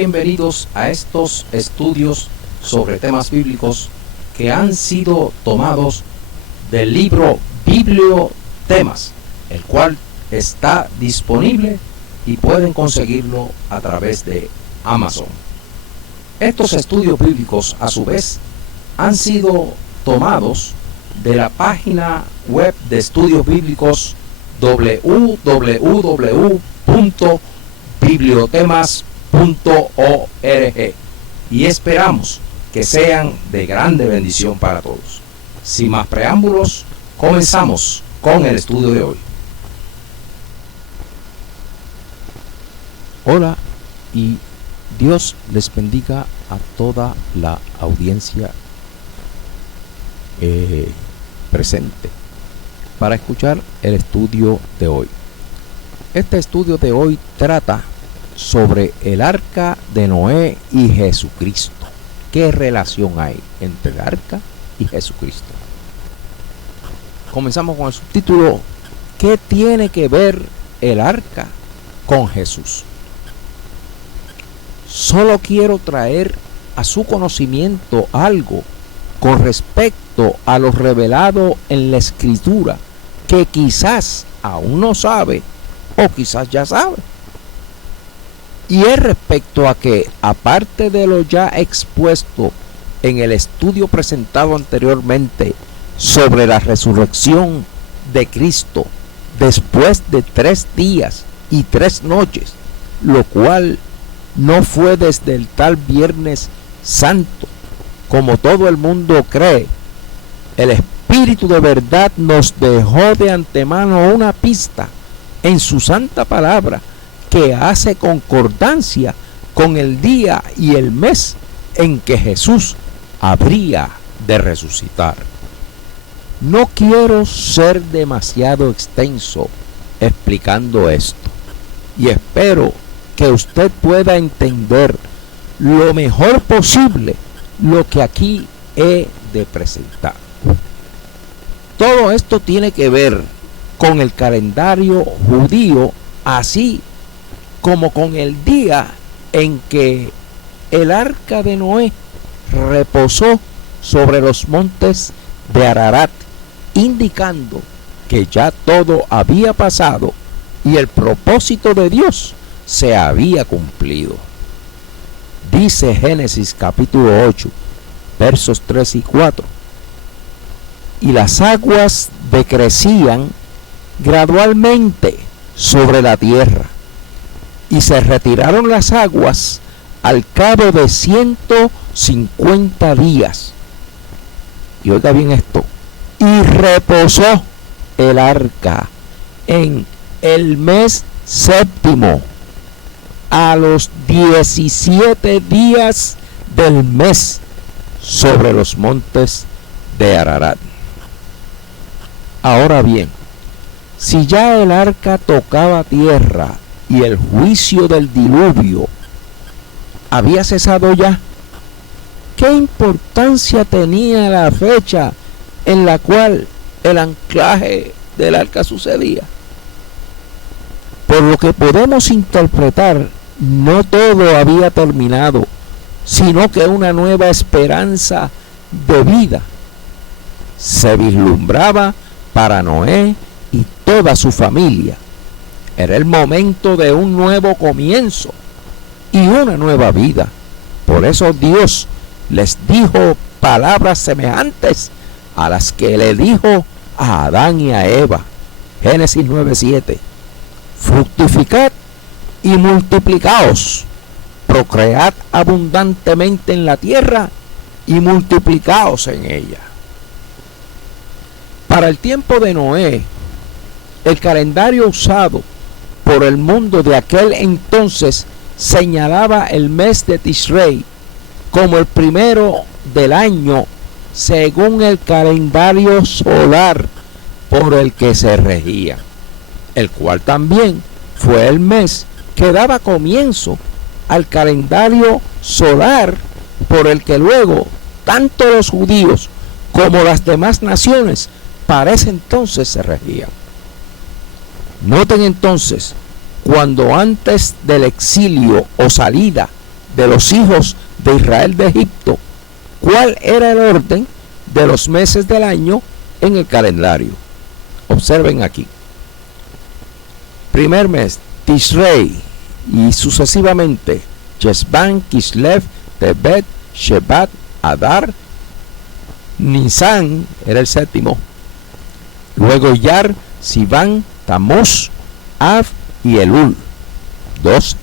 bienvenidos a estos estudios sobre temas bíblicos que han sido tomados del libro Bibliotemas, el cual está disponible y pueden conseguirlo a través de Amazon. Estos estudios bíblicos, a su vez, han sido tomados de la página web de estudios bíblicos www.bibliotemas.org, y esperamos que sean de grande bendición para todos. Sin más preámbulos, comenzamos con el estudio de hoy. Hola y Dios les bendiga a toda la audiencia presente para escuchar el estudio de hoy. Este estudio de hoy trata sobre el arca de Noé y Jesucristo. ¿Qué relación hay entre el arca y Jesucristo? Comenzamos con el subtítulo: ¿qué tiene que ver el arca con Jesús? Solo quiero traer a su conocimiento algo con respecto a lo revelado en la Escritura que quizás aún no sabe o quizás ya sabe. Y es respecto a que, aparte de lo ya expuesto en el estudio presentado anteriormente sobre la resurrección de Cristo después de 3 días y 3 noches, lo cual no fue desde el tal Viernes Santo, como todo el mundo cree, el Espíritu de verdad nos dejó de antemano una pista en su santa palabra que hace concordancia con el día y el mes en que Jesús habría de resucitar. No quiero ser demasiado extenso explicando esto, y espero que usted pueda entender lo mejor posible lo que aquí he de presentar. Todo esto tiene que ver con el calendario judío, así como con el día en que el arca de Noé reposó sobre los montes de Ararat, indicando que ya todo había pasado y el propósito de Dios se había cumplido. Dice Génesis capítulo 8, versos 3 y 4. Y las aguas decrecían gradualmente sobre la tierra, y se retiraron las aguas al cabo de 150 días. Y oiga bien esto: y reposó el arca en el mes séptimo, a los 17 días del mes, sobre los montes de Ararat. Ahora bien, si ya el arca tocaba tierra y el juicio del diluvio había cesado ya, ¿qué importancia tenía la fecha en la cual el anclaje del arca sucedía? Por lo que podemos interpretar, no todo había terminado, sino que una nueva esperanza de vida se vislumbraba para Noé y toda su familia. Era el momento de un nuevo comienzo y una nueva vida. Por eso Dios les dijo palabras semejantes a las que le dijo a Adán y a Eva. Génesis 9:7. Fructificad y multiplicaos, procread abundantemente en la tierra y multiplicaos en ella. Para el tiempo de Noé, el calendario usado por el mundo de aquel entonces señalaba el mes de Tishrei como el primero del año, según el calendario solar por el que se regía, el cual también fue el mes que daba comienzo al calendario solar por el que luego tanto los judíos como las demás naciones para ese entonces se regían. Noten entonces, cuando antes del exilio o salida de los hijos de Israel de Egipto, cuál era el orden de los meses del año en el calendario. Observen aquí. Primer mes, Tishrei, y sucesivamente Chesvan, Kislev, Tebet, Shevat, Adar, Nisan era el séptimo, luego Iyar, Sivan, Tamuz, Av y Elul, 12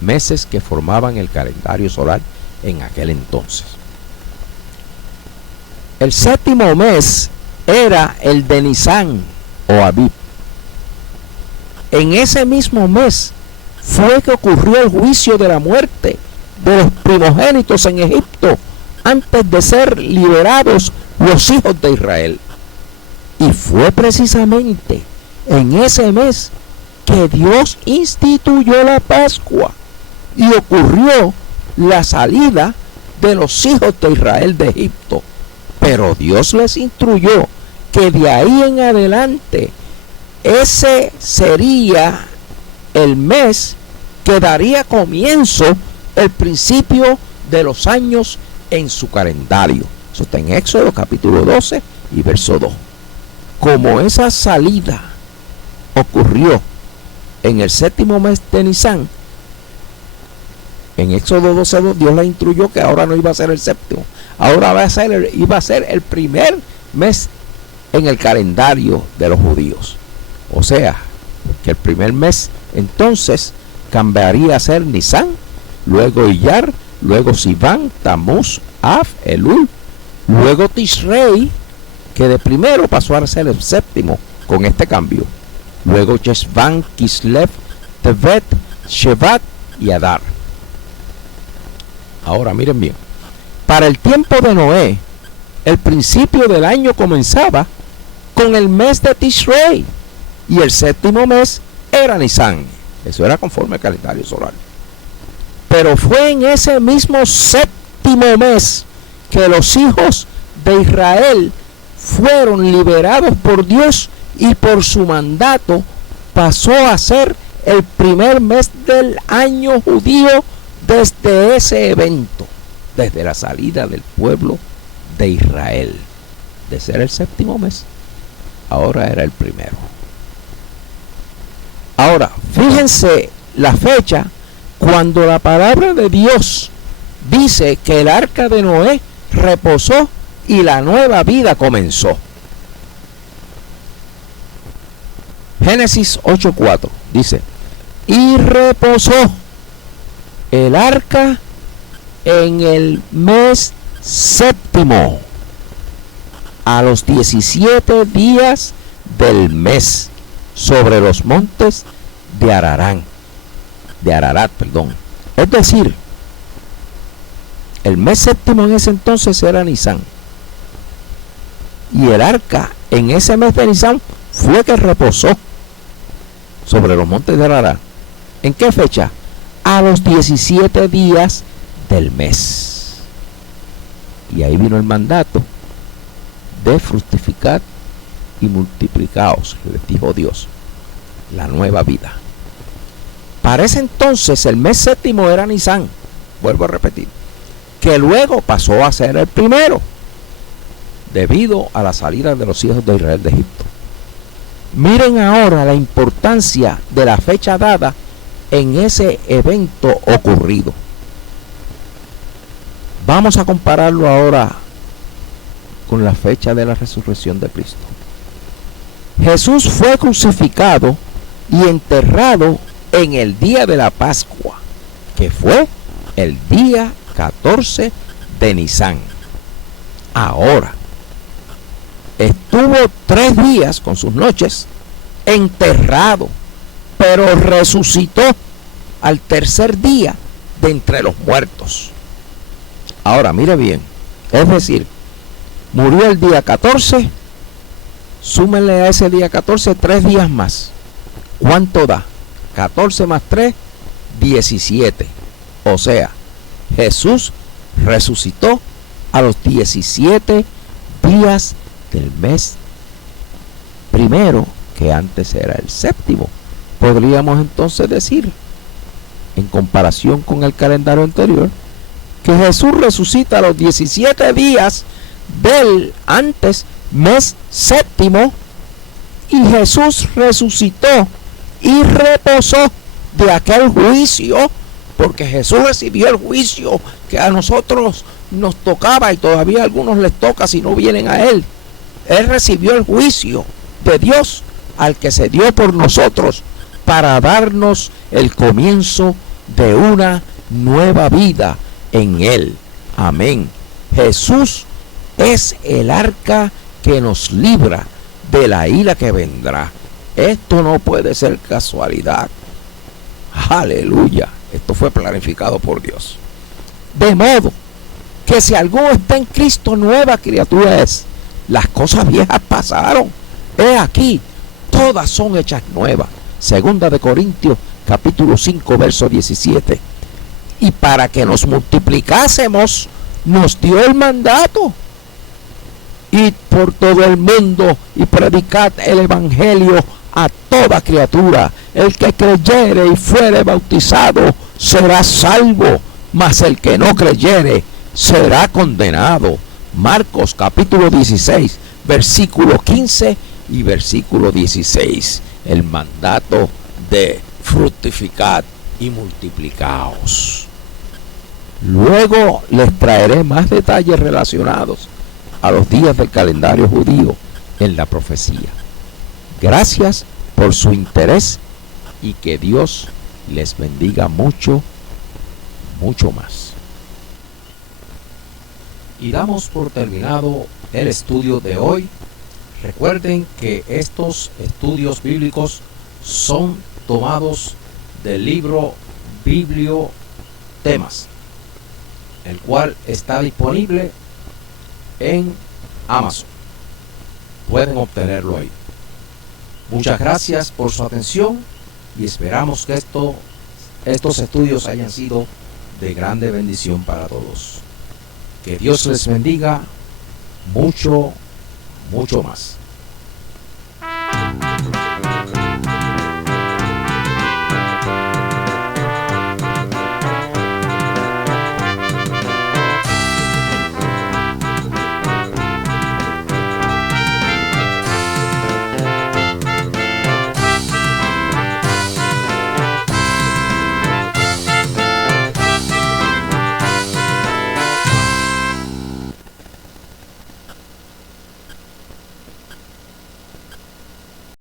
meses que formaban el calendario solar en aquel entonces. El séptimo mes era el de Nisan o Abib. En ese mismo mes fue que ocurrió el juicio de la muerte de los primogénitos en Egipto antes de ser liberados los hijos de Israel. Y fue precisamente en ese mes que Dios instituyó la Pascua y ocurrió la salida de los hijos de Israel de Egipto. Pero Dios les instruyó que de ahí en adelante ese sería el mes que daría comienzo el principio de los años en su calendario. Eso está en Éxodo capítulo 12 y verso 2. Como esa salida ocurrió en el séptimo mes de Nisan, en Éxodo 12:2 Dios le instruyó que ahora no iba a ser el séptimo, ahora iba a ser el primer mes en el calendario de los judíos. O sea, que el primer mes entonces cambiaría a ser Nisan, luego Iyar, luego Sivan, Tamuz, Av, Elul, luego Tishrei, que de primero pasó a ser el séptimo con este cambio, luego Chesvan, Kislev, Tevet, Shevat y Adar. Ahora miren bien, para el tiempo de Noé, el principio del año comenzaba con el mes de Tishrei y el séptimo mes era Nisan. Eso era conforme al calendario solar. Pero fue en ese mismo séptimo mes que los hijos de Israel fueron liberados por Dios y por su mandato pasó a ser el primer mes del año judío desde ese evento, desde la salida del pueblo de Israel. De ser el séptimo mes, ahora era el primero. Ahora, fíjense la fecha cuando la palabra de Dios dice que el arca de Noé reposó y la nueva vida comenzó. Génesis 8:4 dice: y reposó el arca en el mes séptimo, a los 17 días del mes, sobre los montes de Ararat. Es decir, el mes séptimo en ese entonces era Nisan, y el arca en ese mes de Nisan fue que reposó sobre los montes de Ararat. ¿En qué fecha? A los 17 días del mes. Y ahí vino el mandato de fructificar y multiplicaos, les dijo Dios, la nueva vida. Para ese entonces el mes séptimo era Nisan, vuelvo a repetir, que luego pasó a ser el primero debido a la salida de los hijos de Israel de Egipto. Miren ahora la importancia de la fecha dada en ese evento ocurrido. Vamos a compararlo ahora con la fecha de la resurrección de Cristo. Jesús fue crucificado y enterrado en el día de la Pascua, que fue el día 14 de Nisan. Ahora, estuvo 3 días con sus noches enterrado, pero resucitó al tercer día de entre los muertos. Ahora, mire bien, es decir, murió el día 14, súmenle a ese día 14 3 días más. ¿Cuánto da? 14 más 3, 17. O sea, Jesús resucitó a los 17 días del mes primero, que antes era el séptimo. Podríamos entonces decir en comparación con el calendario anterior, que Jesús resucita a los 17 días del antes mes séptimo, y Jesús resucitó y reposó de aquel juicio, porque Jesús recibió el juicio que a nosotros nos tocaba y todavía a algunos les toca si no vienen a Él. Él recibió el juicio de Dios al que se dio por nosotros para darnos el comienzo de una nueva vida en Él. Amén. Jesús es el arca que nos libra de la ira que vendrá. Esto no puede ser casualidad. Aleluya. Esto fue planificado por Dios. De modo que si alguno está en Cristo, nueva criatura es. Las cosas viejas pasaron. He aquí, todas son hechas nuevas. Segunda de Corintios, capítulo 5, verso 17. Y para que nos multiplicásemos, nos dio el mandato: id por todo el mundo y predicad el evangelio a toda criatura. El que creyere y fuere bautizado será salvo, mas el que no creyere será condenado. Marcos capítulo 16, versículo 15 y versículo 16. El mandato de fructificad y multiplicaos. Luego les traeré más detalles relacionados a los días del calendario judío en la profecía. Gracias por su interés y que Dios les bendiga mucho, mucho más. Y damos por terminado el estudio de hoy. Recuerden que estos estudios bíblicos son tomados del libro Bibliotemas, el cual está disponible en Amazon. Pueden obtenerlo ahí. Muchas gracias por su atención y esperamos que estos estudios hayan sido de grande bendición para todos. Que Dios les bendiga mucho, mucho más.